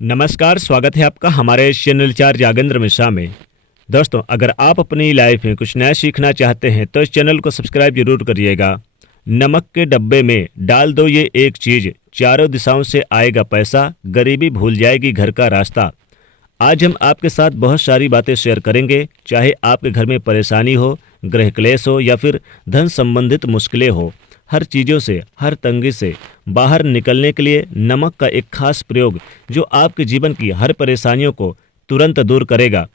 नमस्कार, स्वागत है आपका हमारे चैनल चार जागेंद्र मिश्रा में। दोस्तों, अगर आप अपनी लाइफ में कुछ नया सीखना चाहते हैं तो इस चैनल को सब्सक्राइब जरूर करिएगा। नमक के डब्बे में डाल दो ये एक चीज़, चारों दिशाओं से आएगा पैसा, गरीबी भूल जाएगी घर का रास्ता। आज हम आपके साथ बहुत सारी बातें शेयर करेंगे, चाहे आपके घर में परेशानी हो, गृह क्लेश हो या फिर धन संबंधित मुश्किलें हो। हर चीज़ों से, हर तंगी से बाहर निकलने के लिए नमक का एक खास प्रयोग जो आपके जीवन की हर परेशानियों को तुरंत दूर करेगा।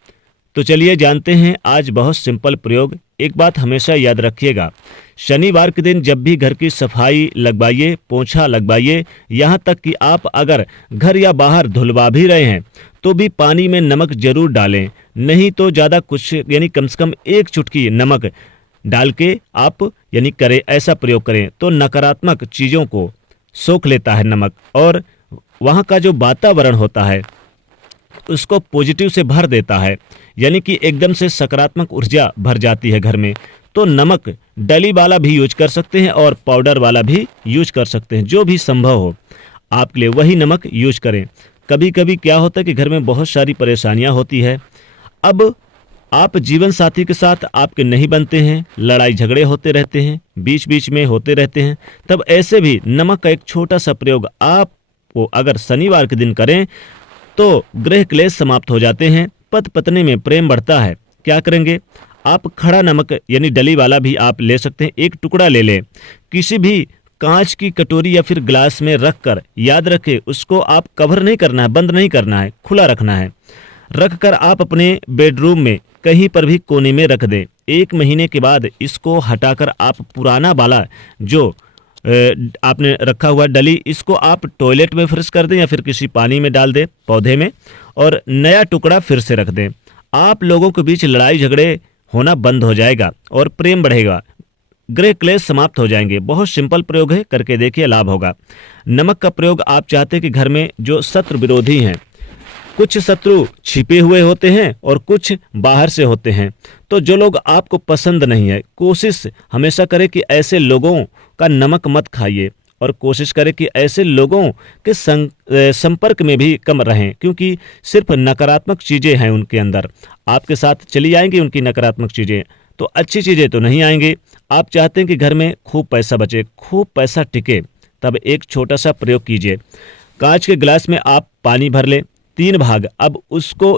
तो चलिए जानते हैं आज बहुत सिंपल प्रयोग। एक बात हमेशा याद रखिएगा, शनिवार के दिन जब भी घर की सफाई लगवाइए, पोंछा लगवाइए, यहाँ तक कि आप अगर घर या बाहर धुलवा भी रहे हैं तो भी पानी में नमक जरूर डालें। नहीं तो ज़्यादा कुछ यानी कम से कम एक चुटकी नमक डाल के आप करें, ऐसा प्रयोग करें तो नकारात्मक चीज़ों को सोख लेता है नमक, और वहाँ का जो वातावरण होता है उसको पॉजिटिव से भर देता है, यानी कि एकदम से सकारात्मक ऊर्जा भर जाती है घर में। तो नमक डली वाला भी यूज कर सकते हैं और पाउडर वाला भी यूज कर सकते हैं, जो भी संभव हो आपके लिए वही नमक यूज करें। कभी कभी क्या होता है कि घर में बहुत सारी परेशानियां होती है, अब आप जीवन साथी के साथ आपके नहीं बनते हैं, लड़ाई झगड़े होते रहते हैं, बीच बीच में होते रहते हैं, तब ऐसे भी नमक का एक छोटा सा प्रयोग आपको अगर शनिवार के दिन करें तो गृह क्लेश समाप्त हो जाते हैं, पति पत्नी में प्रेम बढ़ता है। क्या करेंगे, आप खड़ा नमक यानी डली वाला भी आप ले सकते हैं, एक टुकड़ा ले लें, किसी भी कांच की कटोरी या फिर ग्लास में रख कर, याद रखें उसको आप कवर नहीं करना है, बंद नहीं करना है, खुला रखना है। रख कर आप अपने बेडरूम में कहीं पर भी कोने में रख दें। 1 महीने के बाद इसको हटाकर आप पुराना वाला जो आपने रखा हुआ डली, इसको आप टॉयलेट में फ्रेश कर दें या फिर किसी पानी में डाल दें पौधे में, और नया टुकड़ा फिर से रख दें। आप लोगों के बीच लड़ाई झगड़े होना बंद हो जाएगा और प्रेम बढ़ेगा, गृह क्लेश समाप्त हो जाएंगे। बहुत सिंपल प्रयोग है, करके देखिए, लाभ होगा। नमक का प्रयोग आप चाहते हैं कि घर में जो शत्रु विरोधी हैं, कुछ शत्रु छिपे हुए होते हैं और कुछ बाहर से होते हैं, तो जो लोग आपको पसंद नहीं है, कोशिश हमेशा करें कि ऐसे लोगों का नमक मत खाइए, और कोशिश करें कि ऐसे लोगों के संपर्क में भी कम रहें, क्योंकि सिर्फ नकारात्मक चीज़ें हैं उनके अंदर। आपके साथ चली आएंगी उनकी नकारात्मक चीज़ें, तो अच्छी चीज़ें तो नहीं आएंगी। आप चाहते हैं कि घर में खूब पैसा बचे, खूब पैसा टिके, तब एक छोटा सा प्रयोग कीजिए। कांच के गिलास में आप पानी भर लें 3 भाग, अब उसको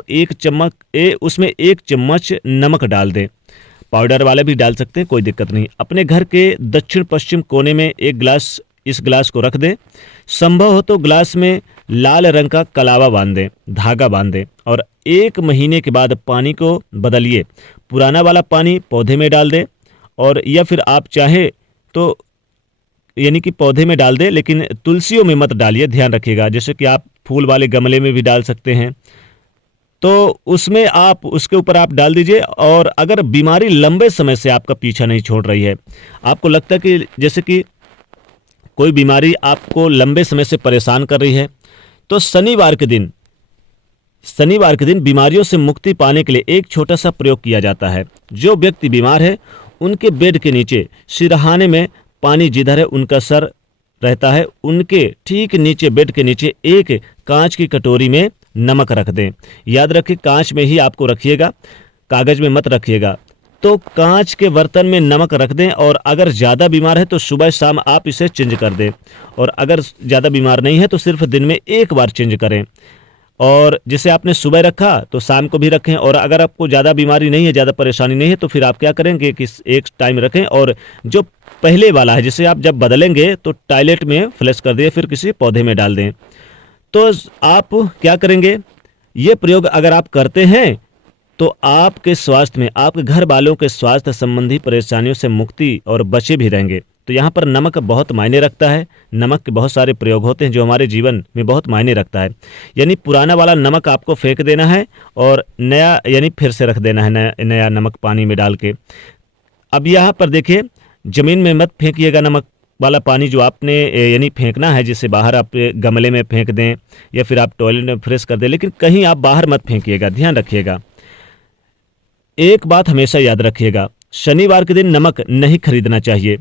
उसमें 1 चम्मच नमक डाल दें। पाउडर वाला भी डाल सकते हैं, कोई दिक्कत नहीं। अपने घर के दक्षिण पश्चिम कोने में इस गिलास को रख दें। संभव हो तो गिलास में लाल रंग का कलावा बांध दें, धागा बांध दें, और 1 महीने के बाद पानी को बदलिए। पुराना वाला पानी पौधे में डाल दें, और या फिर आप चाहे तो यानी कि पौधे में डाल दें, लेकिन तुलसियों में मत डालिए, ध्यान रखिएगा। जैसे कि आप फूल वाले गमले में भी डाल सकते हैं, तो उसमें आप उसके ऊपर आप डाल दीजिए। और अगर बीमारी लंबे समय से आपका पीछा नहीं छोड़ रही है, आपको लगता है कि जैसे कि कोई बीमारी आपको लंबे समय से परेशान कर रही है, तो शनिवार के दिन बीमारियों से मुक्ति पाने के लिए एक छोटा सा प्रयोग किया जाता है। जो व्यक्ति बीमार है उनके बेड के नीचे सिरहाने में पानी, जिधर है उनका सर रहता है, उनके ठीक नीचे बेड के नीचे एक कांच की कटोरी में नमक रख दें। याद रखें कांच में ही आपको रखिएगा, कागज में मत रखिएगा। तो कांच के बर्तन में नमक रख दें, और अगर ज़्यादा बीमार है तो सुबह शाम आप इसे चेंज कर दें, और अगर ज़्यादा बीमार नहीं है तो सिर्फ दिन में 1 बार चेंज करें। और जैसे आपने सुबह रखा तो शाम को भी रखें, और अगर आपको ज़्यादा बीमारी नहीं है, ज़्यादा परेशानी नहीं है, तो फिर आप क्या करेंगे कि एक टाइम रखें, और जो पहले वाला है जिसे आप जब बदलेंगे तो टॉयलेट में फ्लश कर दें, फिर किसी पौधे में डाल दें। तो आप क्या करेंगे, ये प्रयोग अगर आप करते हैं तो आपके स्वास्थ्य में, आपके घर वालों के स्वास्थ्य संबंधी परेशानियों से मुक्ति और बचे भी रहेंगे। तो यहाँ पर नमक बहुत मायने रखता है। नमक के बहुत सारे प्रयोग होते हैं जो हमारे जीवन में बहुत मायने रखता है। यानी पुराना वाला नमक आपको फेंक देना है और नया यानी फिर से रख देना है, नया नमक पानी में डाल के। अब यहाँ पर देखिए, ज़मीन में मत फेंकिएगा नमक वाला पानी जो आपने यानी फेंकना है, जिसे बाहर आप गमले में फेंक दें या फिर आप टॉयलेट में फ्रेश कर दें, लेकिन कहीं आप बाहर मत फेंकिएगा, ध्यान रखिएगा। एक बात हमेशा याद रखिएगा, शनिवार के दिन नमक नहीं खरीदना चाहिए।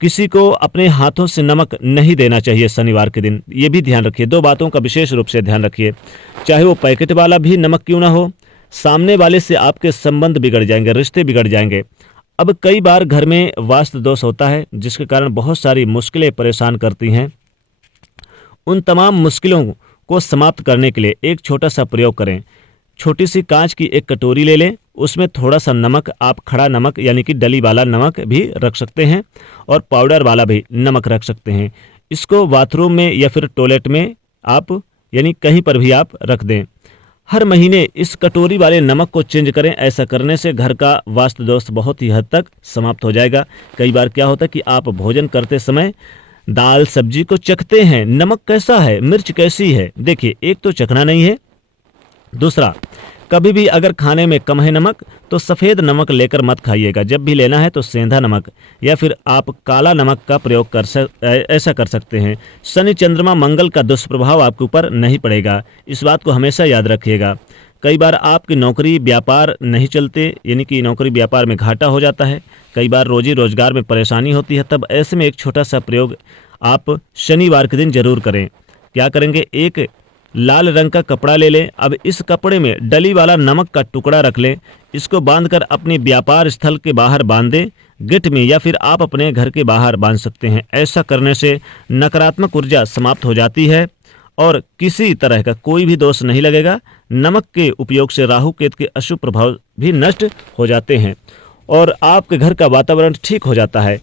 किसी को अपने हाथों से नमक नहीं देना चाहिए शनिवार के दिन, ये भी ध्यान रखिए। 2 बातों का विशेष रूप से ध्यान रखिए, चाहे वो पैकेट वाला भी नमक क्यों ना हो, सामने वाले से आपके संबंध बिगड़ जाएंगे, रिश्ते बिगड़ जाएंगे। अब कई बार घर में वास्तु दोष होता है जिसके कारण बहुत सारी मुश्किलें परेशान करती हैं। उन तमाम मुश्किलों को समाप्त करने के लिए एक छोटा सा प्रयोग करें। छोटी सी कांच की एक कटोरी ले लें, उसमें थोड़ा सा नमक, आप खड़ा नमक यानी कि डली वाला नमक भी रख सकते हैं और पाउडर वाला भी नमक रख सकते हैं। इसको बाथरूम में या फिर टॉयलेट में आप यानी कहीं पर भी आप रख दें। हर महीने इस कटोरी वाले नमक को चेंज करें। ऐसा करने से घर का वास्तु दोष बहुत ही हद तक समाप्त हो जाएगा। कई बार क्या होता है कि आप भोजन करते समय दाल सब्जी को चखते हैं, नमक कैसा है, मिर्च कैसी है। देखिए, एक तो चखना नहीं है, दूसरा कभी भी अगर खाने में कम है नमक तो सफ़ेद नमक लेकर मत खाइएगा। जब भी लेना है तो सेंधा नमक या फिर आप काला नमक का प्रयोग ऐसा कर सकते हैं। शनि चंद्रमा मंगल का दुष्प्रभाव आपके ऊपर नहीं पड़ेगा, इस बात को हमेशा याद रखिएगा। कई बार आपकी नौकरी व्यापार नहीं चलते, यानी कि नौकरी व्यापार में घाटा हो जाता है। कई बार रोजी रोजगार में परेशानी होती है। तब ऐसे में एक छोटा सा प्रयोग आप शनिवार के दिन जरूर करें। क्या करेंगे, एक लाल रंग का कपड़ा ले लें। अब इस कपड़े में डली वाला नमक का टुकड़ा रख लें। इसको बांधकर अपने व्यापार स्थल के बाहर बांध दें, गेट में या फिर आप अपने घर के बाहर बांध सकते हैं। ऐसा करने से नकारात्मक ऊर्जा समाप्त हो जाती है और किसी तरह का कोई भी दोष नहीं लगेगा। नमक के उपयोग से राहु केतु के अशुभ प्रभाव भी नष्ट हो जाते हैं और आपके घर का वातावरण ठीक हो जाता है,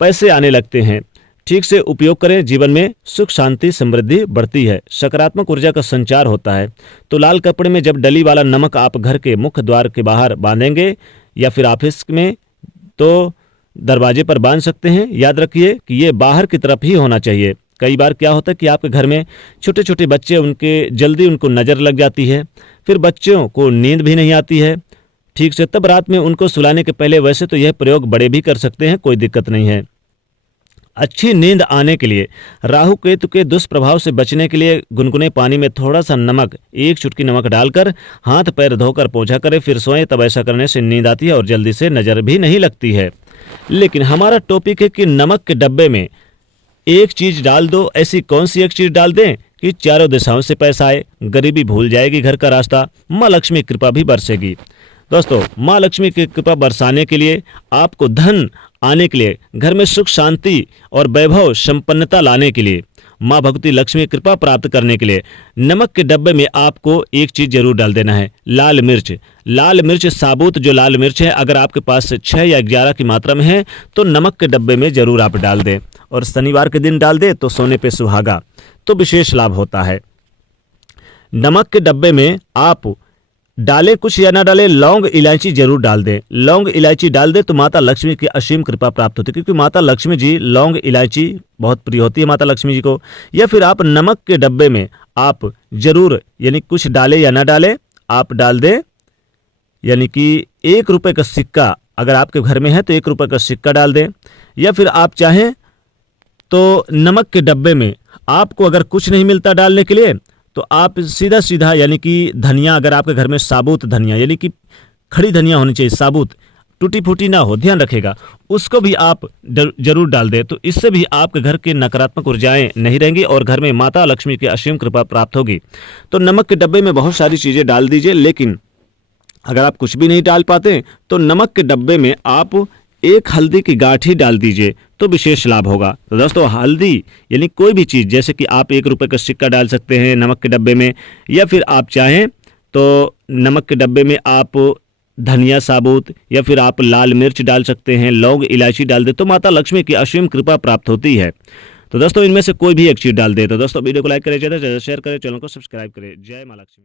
पैसे आने लगते हैं। ठीक से उपयोग करें, जीवन में सुख शांति समृद्धि बढ़ती है, सकारात्मक ऊर्जा का संचार होता है। तो लाल कपड़े में जब डली वाला नमक आप घर के मुख्य द्वार के बाहर बांधेंगे या फिर ऑफिस में तो दरवाजे पर बांध सकते हैं। याद रखिए कि ये बाहर की तरफ ही होना चाहिए। कई बार क्या होता है कि आपके घर में छोटे छोटे बच्चे, उनके जल्दी उनको नज़र लग जाती है, फिर बच्चों को नींद भी नहीं आती है ठीक से। तब रात में उनको सुलाने के पहले वैसे तो यह प्रयोग बड़े भी कर सकते हैं, कोई दिक्कत नहीं है। अच्छी नींद आने के लिए, राहु केतु के दुष्प्रभाव से बचने के लिए गुनगुने पानी में थोड़ा सा नमक, 1 चुटकी नमक डालकर हाथ पैर धोकर पोंछा करें, फिर सोएं। तब ऐसा करने से नींद आती है और जल्दी से नज़र भी नहीं लगती है। लेकिन हमारा टॉपिक है कि नमक के डब्बे में एक चीज़ डाल दो। ऐसी कौन सी एक चीज़ डाल दें कि चारों दिशाओं से पैसा आए, गरीबी भूल जाएगी घर का रास्ता, माँ लक्ष्मी कृपा भी बरसेगी। दोस्तों, माँ लक्ष्मी की कृपा बरसाने के लिए, आपको धन आने के लिए, घर में सुख शांति और वैभव संपन्नता लाने के लिए, माँ भगवती लक्ष्मी कृपा प्राप्त करने के लिए नमक के डब्बे में आपको एक चीज़ जरूर डाल देना है, लाल मिर्च। लाल मिर्च साबुत जो लाल मिर्च है, अगर आपके पास 6 या 11 की मात्रा में है तो नमक के डब्बे में जरूर आप डाल दें और शनिवार के दिन डाल दें तो सोने पे सुहागा, तो विशेष लाभ होता है। नमक के डब्बे में आप डालें कुछ या ना डालें, लौंग इलायची जरूर डाल दें। लौंग इलायची डाल दें तो माता लक्ष्मी की असीम कृपा प्राप्त होती है, क्योंकि माता लक्ष्मी जी लौंग इलायची बहुत प्रिय होती है माता लक्ष्मी जी को। या फिर आप नमक के डब्बे में आप जरूर, यानी कुछ डालें या ना डालें, आप डाल दें, यानी कि 1 रुपये का सिक्का अगर आपके घर में है तो 1 रुपये का सिक्का डाल दें। या फिर आप चाहें तो नमक के डब्बे में आपको अगर कुछ नहीं मिलता डालने के लिए तो आप सीधा सीधा, यानी कि धनिया, अगर आपके घर में साबुत धनिया, यानी कि खड़ी धनिया होनी चाहिए, साबुत, टूटी फूटी ना हो, ध्यान रखेगा, उसको भी आप जरूर डाल दें। तो इससे भी आपके घर के नकारात्मक ऊर्जाएं नहीं रहेंगी और घर में माता लक्ष्मी की असीम कृपा प्राप्त होगी। तो नमक के डब्बे में बहुत सारी चीज़ें डाल दीजिए, लेकिन अगर आप कुछ भी नहीं डाल पाते तो नमक के डब्बे में आप 1 हल्दी की गांठी डाल दीजिए तो विशेष लाभ होगा। तो दोस्तों, हल्दी यानी कोई भी चीज़, जैसे कि आप 1 रुपये का सिक्का डाल सकते हैं नमक के डब्बे में, या फिर आप चाहें तो नमक के डब्बे में आप धनिया साबुत या फिर आप लाल मिर्च डाल सकते हैं, लौंग इलायची डाल दे तो माता लक्ष्मी की असीम कृपा प्राप्त होती है। तो दोस्तों, इनमें से कोई भी एक चीज़ डाल दे। तो दोस्तों, वीडियो को लाइक करें, ज़्यादा से ज़्यादा शेयर करें, चैनल को सब्सक्राइब करें। जय माँ लक्ष्मी।